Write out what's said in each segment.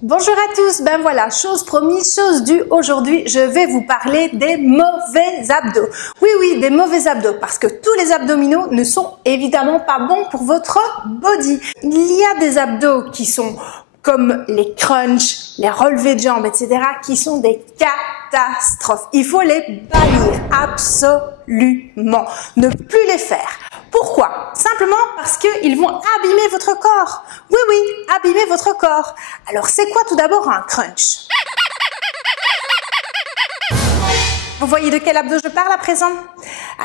Bonjour à tous, ben voilà, chose promise, chose due, aujourd'hui je vais vous parler des mauvais abdos. Oui, des mauvais abdos, parce que tous les abdominaux ne sont évidemment pas bons pour votre body. Il y a des abdos qui sont comme les crunchs, les relevés de jambes, etc., qui sont des catastrophes. Il faut les bannir, absolument, ne plus les faire. Pourquoi? Simplement parce qu'ils vont abîmer votre corps. Oui, abîmer votre corps. Alors, c'est quoi tout d'abord un crunch? Vous voyez de quel abdos je parle à présent?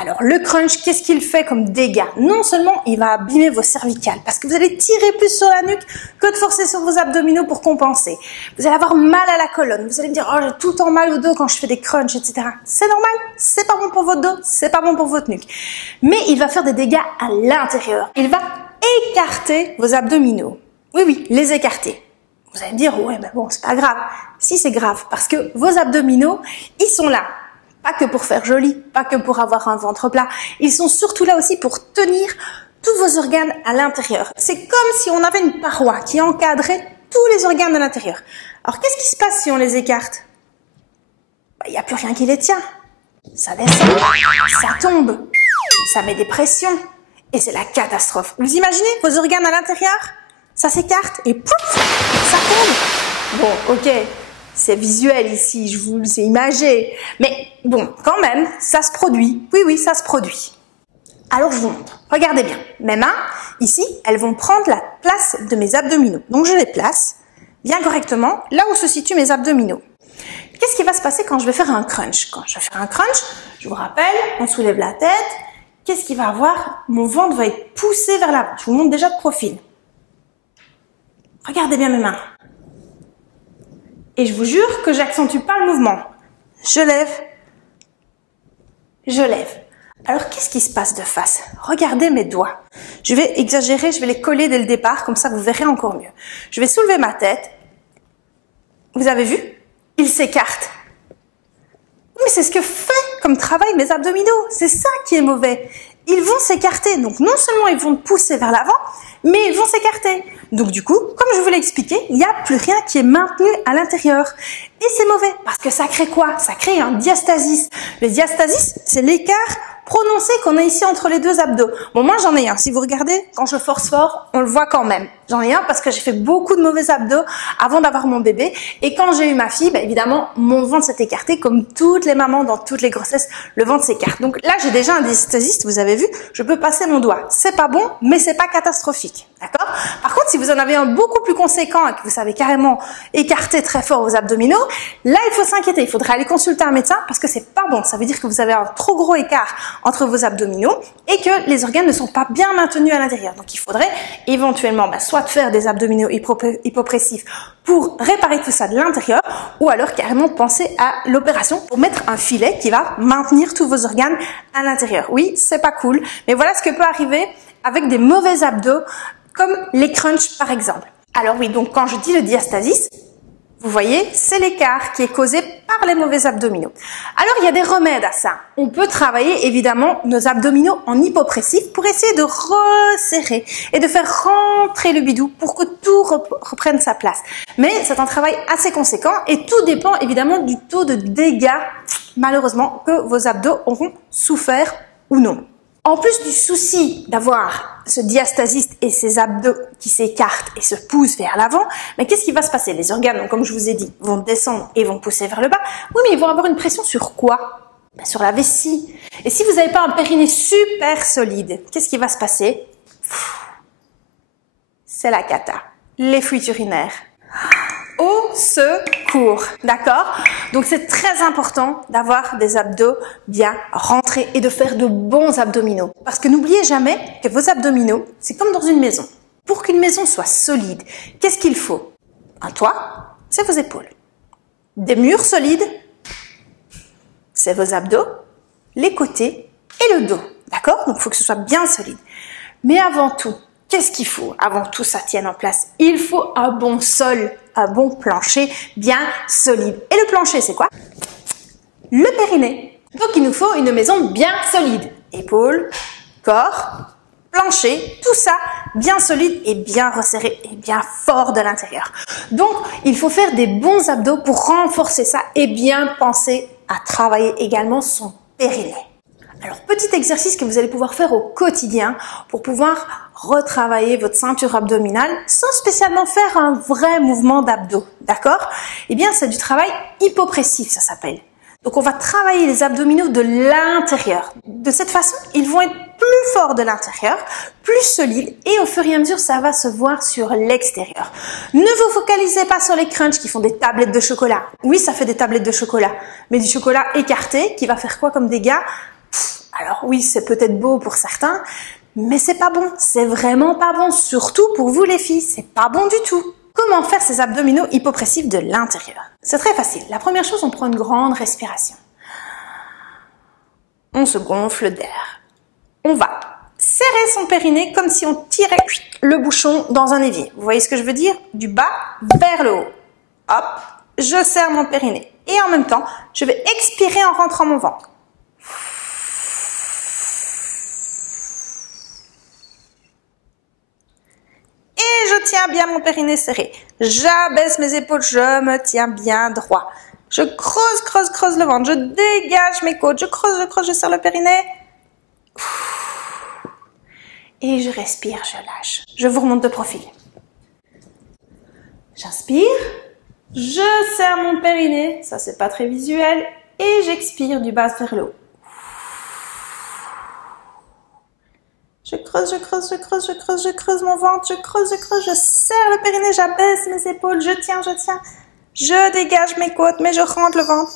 Alors, le crunch, qu'est-ce qu'il fait comme dégâts? Non seulement il va abîmer vos cervicales, parce que vous allez tirer plus sur la nuque que de forcer sur vos abdominaux pour compenser. Vous allez avoir mal à la colonne. Vous allez me dire, oh, j'ai tout le temps mal au dos quand je fais des crunchs, etc. C'est normal, c'est pas bon pour votre dos, c'est pas bon pour votre nuque. Mais il va faire des dégâts à l'intérieur. Il va écarter vos abdominaux. Oui, les écarter. Vous allez me dire, ouais, mais bon, c'est pas grave. Si, c'est grave, parce que vos abdominaux, ils sont là. Pas que pour faire joli, pas que pour avoir un ventre plat. Ils sont surtout là aussi pour tenir tous vos organes à l'intérieur. C'est comme si on avait une paroi qui encadrait tous les organes à l'intérieur. Alors, qu'est-ce qui se passe si on les écarte? Il n'y a plus rien qui les tient. Ça descend, ça tombe, ça met des pressions et c'est la catastrophe. Vous imaginez vos organes à l'intérieur? Ça s'écarte et pouf, ça tombe. Bon, ok. C'est visuel ici, je vous le sais imagé. Mais bon, quand même, ça se produit. Oui, ça se produit. Alors, je vous montre. Regardez bien. Mes mains, ici, elles vont prendre la place de mes abdominaux. Donc, je les place bien correctement là où se situent mes abdominaux. Qu'est-ce qui va se passer quand je vais faire un crunch? Quand je vais faire un crunch, je vous rappelle, on soulève la tête. Qu'est-ce qu'il va avoir? Mon ventre va être poussé vers l'avant. Je vous montre déjà de profil. Regardez bien mes mains. Et je vous jure que j'accentue pas le mouvement. Je lève. Alors, qu'est-ce qui se passe de face? Regardez mes doigts. Je vais exagérer, je vais les coller dès le départ, comme ça vous verrez encore mieux. Je vais soulever ma tête. Vous avez vu? Ils s'écartent. Mais c'est ce que fait comme travail mes abdominaux. C'est ça qui est mauvais. Ils vont s'écarter. Donc, non seulement ils vont pousser vers l'avant, mais ils vont s'écarter. Donc, du coup, comme je vous l'ai expliqué, il n'y a plus rien qui est maintenu à l'intérieur. Et c'est mauvais, parce que ça crée quoi? Ça crée un diastasis. Le diastasis, c'est l'écart prononcé qu'on a ici entre les deux abdos. Bon, moi, j'en ai un. Si vous regardez, quand je force fort, on le voit quand même. J'en ai un parce que j'ai fait beaucoup de mauvais abdos avant d'avoir mon bébé. Et quand j'ai eu ma fille, évidemment, mon ventre s'est écarté comme toutes les mamans dans toutes les grossesses, le ventre s'écarte. Donc là, j'ai déjà un diastasis, vous avez vu, je peux passer mon doigt. C'est pas bon, mais c'est pas catastrophique. D'accord? Par contre, si vous en avez un beaucoup plus conséquent et que vous savez carrément écarter très fort vos abdominaux, là, il faut s'inquiéter. Il faudrait aller consulter un médecin parce que c'est pas bon. Ça veut dire que vous avez un trop gros écart entre vos abdominaux et que les organes ne sont pas bien maintenus à l'intérieur. Donc, il faudrait éventuellement soit faire des abdominaux hypopressifs pour réparer tout ça de l'intérieur ou alors carrément penser à l'opération pour mettre un filet qui va maintenir tous vos organes à l'intérieur. Oui, c'est pas cool, mais voilà ce que peut arriver avec des mauvais abdos comme les crunchs par exemple. Alors oui, donc quand je dis le diastasis, vous voyez, c'est l'écart qui est causé par les mauvais abdominaux. Alors, il y a des remèdes à ça. On peut travailler, évidemment, nos abdominaux en hypopressif pour essayer de resserrer et de faire rentrer le bidou pour que tout reprenne sa place. Mais c'est un travail assez conséquent et tout dépend, évidemment, du taux de dégâts, malheureusement, que vos abdos auront souffert ou non. En plus du souci d'avoir ce diastasis et ces abdos qui s'écartent et se poussent vers l'avant, mais qu'est-ce qui va se passer? Les organes, donc, comme je vous ai dit, vont descendre et vont pousser vers le bas. Oui, mais ils vont avoir une pression sur quoi? Sur la vessie. Et si vous n'avez pas un périnée super solide, qu'est-ce qui va se passer? C'est la cata. Les fuites urinaires. Au secours, d'accord? Donc c'est très important d'avoir des abdos bien rentrés et de faire de bons abdominaux. Parce que n'oubliez jamais que vos abdominaux, c'est comme dans une maison. Pour qu'une maison soit solide, qu'est-ce qu'il faut? Un toit, c'est vos épaules. Des murs solides, c'est vos abdos, les côtés et le dos, d'accord? Donc il faut que ce soit bien solide. Mais avant tout, qu'est-ce qu'il faut avant que tout ça tienne en place? Il faut un bon sol, un bon plancher bien solide. Et le plancher, c'est quoi? Le périnée. Donc, il nous faut une maison bien solide. Épaules, corps, plancher, tout ça bien solide et bien resserré et bien fort de l'intérieur. Donc, il faut faire des bons abdos pour renforcer ça et bien penser à travailler également son périnée. Alors, petit exercice que vous allez pouvoir faire au quotidien pour pouvoir retravailler votre ceinture abdominale sans spécialement faire un vrai mouvement d'abdos, d'accord? Eh bien, c'est du travail hypopressif, ça s'appelle. Donc, on va travailler les abdominaux de l'intérieur. De cette façon, ils vont être plus forts de l'intérieur, plus solides et au fur et à mesure, ça va se voir sur l'extérieur. Ne vous focalisez pas sur les crunchs qui font des tablettes de chocolat. Oui, ça fait des tablettes de chocolat, mais du chocolat écarté qui va faire quoi comme dégâts? Alors oui, c'est peut-être beau pour certains, mais c'est pas bon. C'est vraiment pas bon, surtout pour vous les filles. C'est pas bon du tout. Comment faire ces abdominaux hypopressifs de l'intérieur? C'est très facile. La première chose, on prend une grande respiration. On se gonfle d'air. On va serrer son périnée comme si on tirait le bouchon dans un évier. Vous voyez ce que je veux dire? Du bas vers le haut. Hop, je serre mon périnée. Et en même temps, je vais expirer en rentrant mon ventre. Je tiens bien mon périnée serré. J'abaisse mes épaules, je me tiens bien droit. Je creuse le ventre. Je dégage mes côtes. Je creuse, je serre le périnée. Et je respire, je lâche. Je vous remonte de profil. J'inspire. Je serre mon périnée. Ça, c'est pas très visuel. Et j'expire du bas vers le haut. Je creuse mon ventre, je creuse, je serre le périnée, j'abaisse mes épaules, je tiens, je dégage mes côtes, mais je rentre le ventre.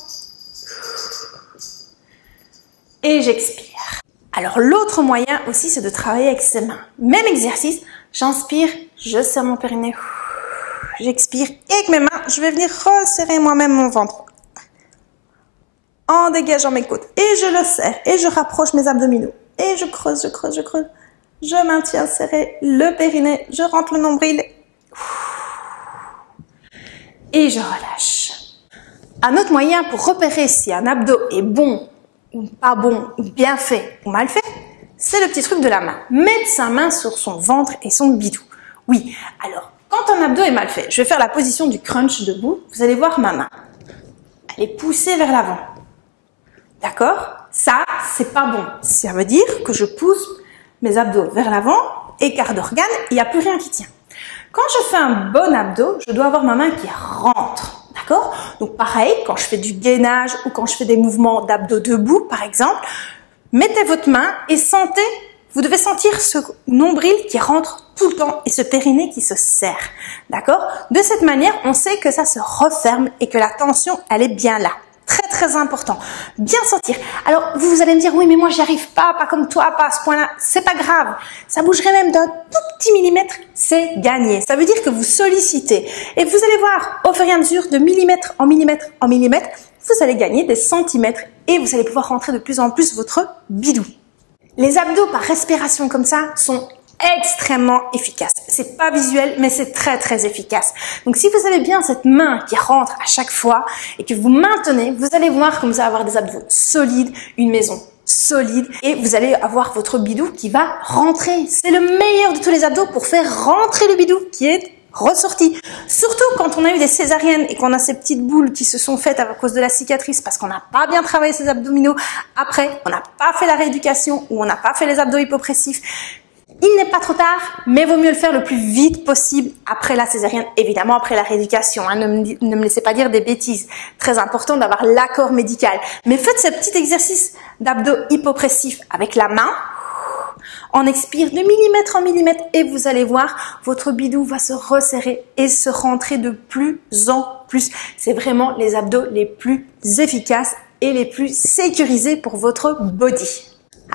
Et j'expire. Alors l'autre moyen aussi, c'est de travailler avec ses mains. Même exercice, j'inspire, je serre mon périnée, j'expire, et avec mes mains, je vais venir resserrer moi-même mon ventre. En dégageant mes côtes, et je le serre, et je rapproche mes abdominaux. Et je creuse. Je maintiens serré le périnée. Je rentre le nombril. Et je relâche. Un autre moyen pour repérer si un abdo est bon ou pas bon, ou bien fait ou mal fait, c'est le petit truc de la main. Mettre sa main sur son ventre et son bidou. Oui, alors, quand un abdo est mal fait, je vais faire la position du crunch debout. Vous allez voir ma main. Elle est poussée vers l'avant. D'accord? Ça, c'est pas bon. Ça veut dire que je pousse mes abdos vers l'avant, écart d'organes, il n'y a plus rien qui tient. Quand je fais un bon abdo, je dois avoir ma main qui rentre. D'accord? Donc pareil, quand je fais du gainage ou quand je fais des mouvements d'abdos debout, par exemple, mettez votre main et sentez, vous devez sentir ce nombril qui rentre tout le temps et ce périnée qui se serre. D'accord? De cette manière, on sait que ça se referme et que la tension, elle est bien là. Très important. Bien sentir. Alors, vous allez me dire, oui, mais moi, j'y arrive pas comme toi, pas à ce point-là. C'est pas grave. Ça bougerait même d'un tout petit millimètre, c'est gagné. Ça veut dire que vous sollicitez. Et vous allez voir, au fur et à mesure, de millimètre en millimètre en millimètre, vous allez gagner des centimètres et vous allez pouvoir rentrer de plus en plus votre bidou. Les abdos par respiration comme ça sont extrêmement efficace. C'est pas visuel, mais c'est très efficace. Donc, si vous avez bien cette main qui rentre à chaque fois et que vous maintenez, vous allez voir que vous allez avoir des abdos solides, une maison solide et vous allez avoir votre bidou qui va rentrer. C'est le meilleur de tous les abdos pour faire rentrer le bidou qui est ressorti. Surtout quand on a eu des césariennes et qu'on a ces petites boules qui se sont faites à cause de la cicatrice parce qu'on n'a pas bien travaillé ses abdominaux. Après, on n'a pas fait la rééducation ou on n'a pas fait les abdos hypopressifs. Il n'est pas trop tard, mais vaut mieux le faire le plus vite possible après la césarienne, évidemment après la rééducation. Hein, ne me laissez pas dire des bêtises. Très important d'avoir l'accord médical. Mais faites ce petit exercice d'abdos hypopressifs avec la main. On expire de millimètre en millimètre et vous allez voir, votre bidou va se resserrer et se rentrer de plus en plus. C'est vraiment les abdos les plus efficaces et les plus sécurisés pour votre body.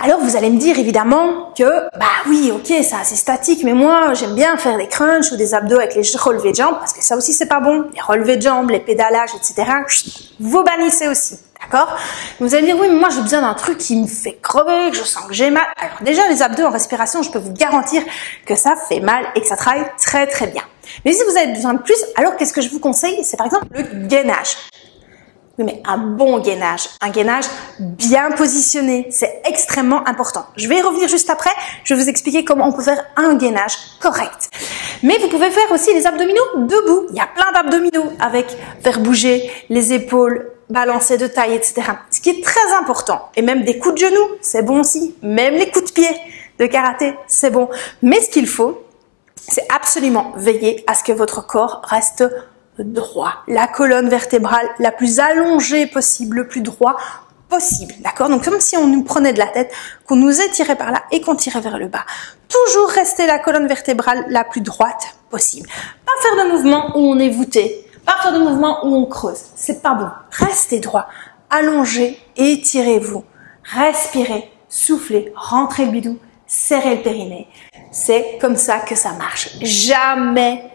Alors vous allez me dire évidemment que, bah oui, ok, c'est assez statique, mais moi j'aime bien faire des crunchs ou des abdos avec les relevés de jambes, parce que ça aussi c'est pas bon, les relevés de jambes, les pédalages, etc. Vous bannissez aussi, d'accord? Vous allez me dire, oui, mais moi j'ai besoin d'un truc qui me fait crever, que je sens que j'ai mal. Alors déjà les abdos en respiration, je peux vous garantir que ça fait mal et que ça travaille très bien. Mais si vous avez besoin de plus, alors qu'est-ce que je vous conseille? C'est par exemple le gainage. Oui, mais un bon gainage, un gainage bien positionné, c'est extrêmement important. Je vais y revenir juste après, je vais vous expliquer comment on peut faire un gainage correct. Mais vous pouvez faire aussi les abdominaux debout. Il y a plein d'abdominaux avec faire bouger les épaules, balancer de taille, etc. Ce qui est très important. Et même des coups de genoux, c'est bon aussi. Même les coups de pied de karaté, c'est bon. Mais ce qu'il faut, c'est absolument veiller à ce que votre corps reste droit. La colonne vertébrale la plus allongée possible, le plus droit possible. D'accord? Donc comme si on nous prenait de la tête, qu'on nous étirait par là et qu'on tirait vers le bas. Toujours rester la colonne vertébrale la plus droite possible. Pas faire de mouvements où on est voûté. Pas faire de mouvements où on creuse. C'est pas bon. Restez droit. Allongez, étirez-vous. Respirez, soufflez, rentrez le bidou, serrez le périnée. C'est comme ça que ça marche. Jamais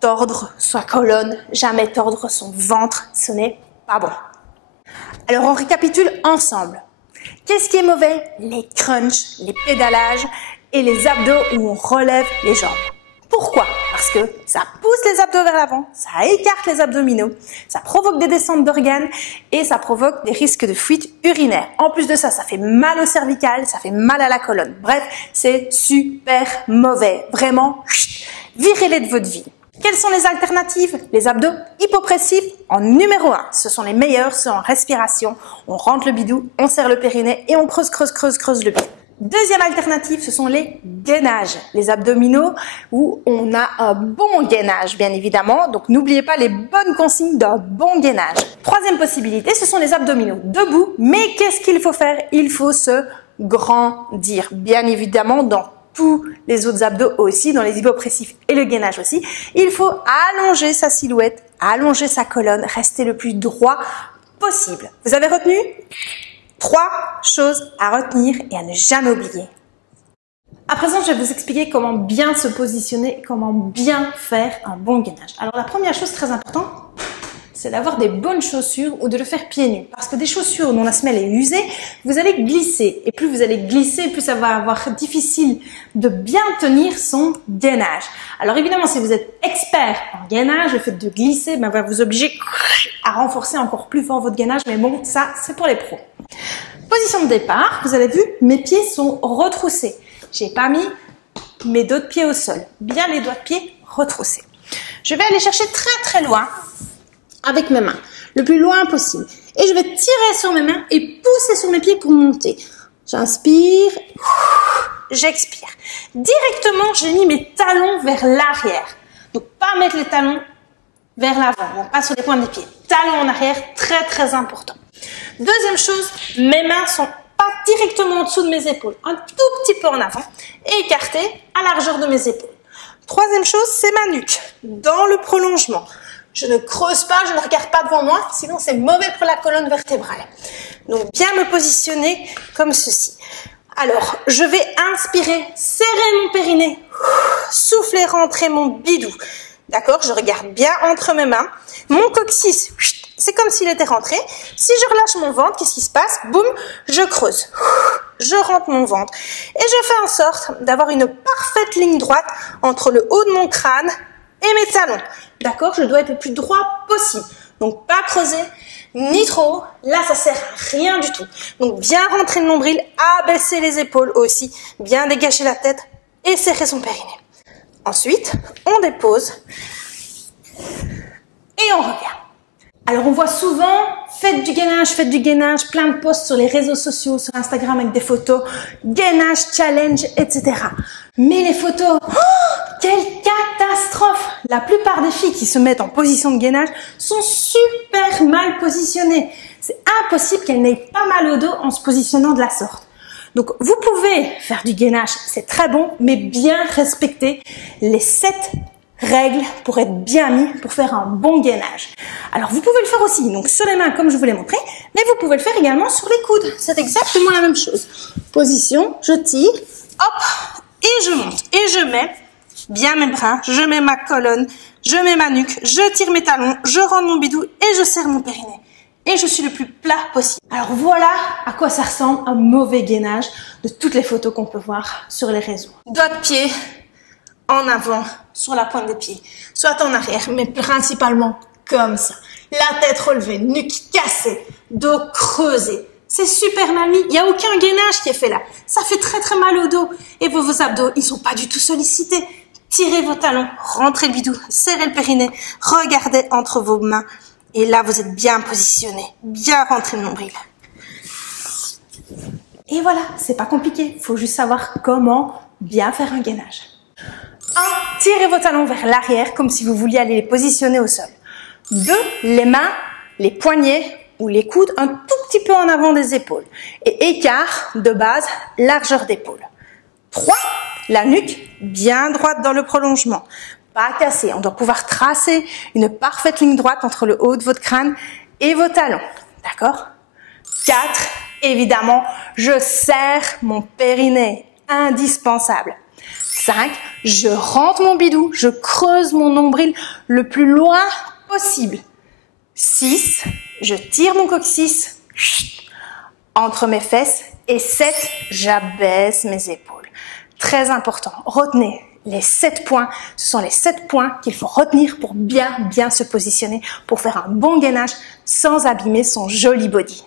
tordre sa colonne, jamais tordre son ventre, ce n'est pas bon. Alors on récapitule ensemble. Qu'est-ce qui est mauvais? Les crunchs, les pédalages et les abdos où on relève les jambes. Pourquoi? Parce que ça pousse les abdos vers l'avant, ça écarte les abdominaux, ça provoque des descentes d'organes et ça provoque des risques de fuite urinaire. En plus de ça, ça fait mal au cervical, ça fait mal à la colonne. Bref, c'est super mauvais. Vraiment, virez-les de votre vie. Quelles sont les alternatives? Les abdos hypopressifs en numéro 1. Ce sont les meilleurs, ceux en respiration. On rentre le bidou, on serre le périnée et on creuse le bidou. Deuxième alternative, ce sont les gainages, les abdominaux où on a un bon gainage, bien évidemment. Donc, n'oubliez pas les bonnes consignes d'un bon gainage. Troisième possibilité, ce sont les abdominaux debout. Mais qu'est-ce qu'il faut faire? Il faut se grandir, bien évidemment, dans tous les autres abdos aussi, dans les hypopressifs et le gainage aussi. Il faut allonger sa silhouette, allonger sa colonne, rester le plus droit possible. Vous avez retenu? 3 choses à retenir et à ne jamais oublier. À présent, je vais vous expliquer comment bien se positionner et comment bien faire un bon gainage. Alors, la première chose très importante, c'est d'avoir des bonnes chaussures ou de le faire pieds nus. Parce que des chaussures dont la semelle est usée, vous allez glisser. Et plus vous allez glisser, plus ça va avoir difficile de bien tenir son gainage. Alors évidemment, si vous êtes expert en gainage, le fait de glisser va vous obliger à renforcer encore plus fort votre gainage. Mais bon, ça, c'est pour les pros. Position de départ, vous avez vu, mes pieds sont retroussés. J'ai pas mis mes dos de pied au sol. Bien les doigts de pied retroussés. Je vais aller chercher très très loin avec mes mains, le plus loin possible. Et je vais tirer sur mes mains et pousser sur mes pieds pour monter. J'inspire, j'expire. Directement, j'ai mis mes talons vers l'arrière. Donc, pas mettre les talons vers l'avant, donc pas sur les points des pieds. Talons en arrière, très très important. Deuxième chose, mes mains sont pas directement en dessous de mes épaules, un tout petit peu en avant et écartées à la largeur de mes épaules. Troisième chose, c'est ma nuque, dans le prolongement. Je ne creuse pas, je ne regarde pas devant moi, sinon c'est mauvais pour la colonne vertébrale. Donc bien me positionner comme ceci. Alors, je vais inspirer, serrer mon périnée, souffler, rentrer mon bidou. D'accord, je regarde bien entre mes mains. Mon coccyx, c'est comme s'il était rentré. Si je relâche mon ventre, qu'est-ce qui se passe? Boum, je creuse. Je rentre mon ventre. Et je fais en sorte d'avoir une parfaite ligne droite entre le haut de mon crâne et mes talons. D'accord, je dois être le plus droit possible. Donc, pas creuser, ni trop haut. Là, ça sert à rien du tout. Donc, bien rentrer le nombril, abaisser les épaules aussi, bien dégager la tête et serrer son périnée. Ensuite, on dépose et on revient. Alors, on voit souvent, faites du gainage, plein de posts sur les réseaux sociaux, sur Instagram avec des photos, gainage, challenge, etc. Mais les photos, quelle catastrophe! La plupart des filles qui se mettent en position de gainage sont super mal positionnées. C'est impossible qu'elles n'aient pas mal au dos en se positionnant de la sorte. Donc, vous pouvez faire du gainage, c'est très bon, mais bien respecter les 7 règles pour être bien mis, pour faire un bon gainage. Alors, vous pouvez le faire aussi, donc sur les mains, comme je vous l'ai montré, mais vous pouvez le faire également sur les coudes. C'est exactement la même chose. Position, je tire, hop, et je monte. Et je mets bien mes bras, je mets ma colonne, je mets ma nuque, je tire mes talons, je rentre mon bidou et je serre mon périnée. Et je suis le plus plat possible. Alors voilà à quoi ça ressemble un mauvais gainage de toutes les photos qu'on peut voir sur les réseaux. Doigts de pied en avant, sur la pointe des pieds, soit en arrière, mais principalement comme ça. La tête relevée, nuque cassée, dos creusé. C'est super mal mis. Il n'y a aucun gainage qui est fait là. Ça fait très très mal au dos. Et vos abdos, ils sont pas du tout sollicités. Tirez vos talons, rentrez le bidou, serrez le périnée, regardez entre vos mains. Et là, vous êtes bien positionné, bien rentré le nombril. Et voilà, c'est pas compliqué. Il faut juste savoir comment bien faire un gainage. 1. Tirez vos talons vers l'arrière comme si vous vouliez aller les positionner au sol. 2. Les mains, les poignets ou les coudes un tout petit peu en avant des épaules. Et écart de base, largeur d'épaule. 3. La nuque bien droite dans le prolongement. Pas cassée. On doit pouvoir tracer une parfaite ligne droite entre le haut de votre crâne et vos talons. D'accord? 4. Évidemment, je serre mon périnée. Indispensable. 5. Je rentre mon bidou. Je creuse mon nombril le plus loin possible. 6. Je tire mon coccyx entre mes fesses. Et 7. J'abaisse mes épaules. Très important. Retenez les 7 points. Ce sont les 7 points qu'il faut retenir pour bien se positionner, pour faire un bon gainage sans abîmer son joli body.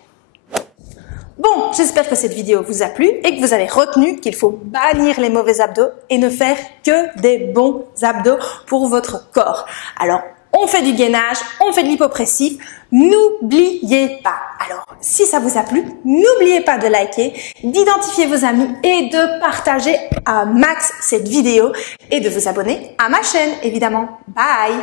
Bon, j'espère que cette vidéo vous a plu et que vous avez retenu qu'il faut bannir les mauvais abdos et ne faire que des bons abdos pour votre corps. Alors, on fait du gainage, on fait de l'hypopressif, n'oubliez pas. Alors, si ça vous a plu, n'oubliez pas de liker, d'identifier vos amis et de partager à max cette vidéo et de vous abonner à ma chaîne, évidemment. Bye!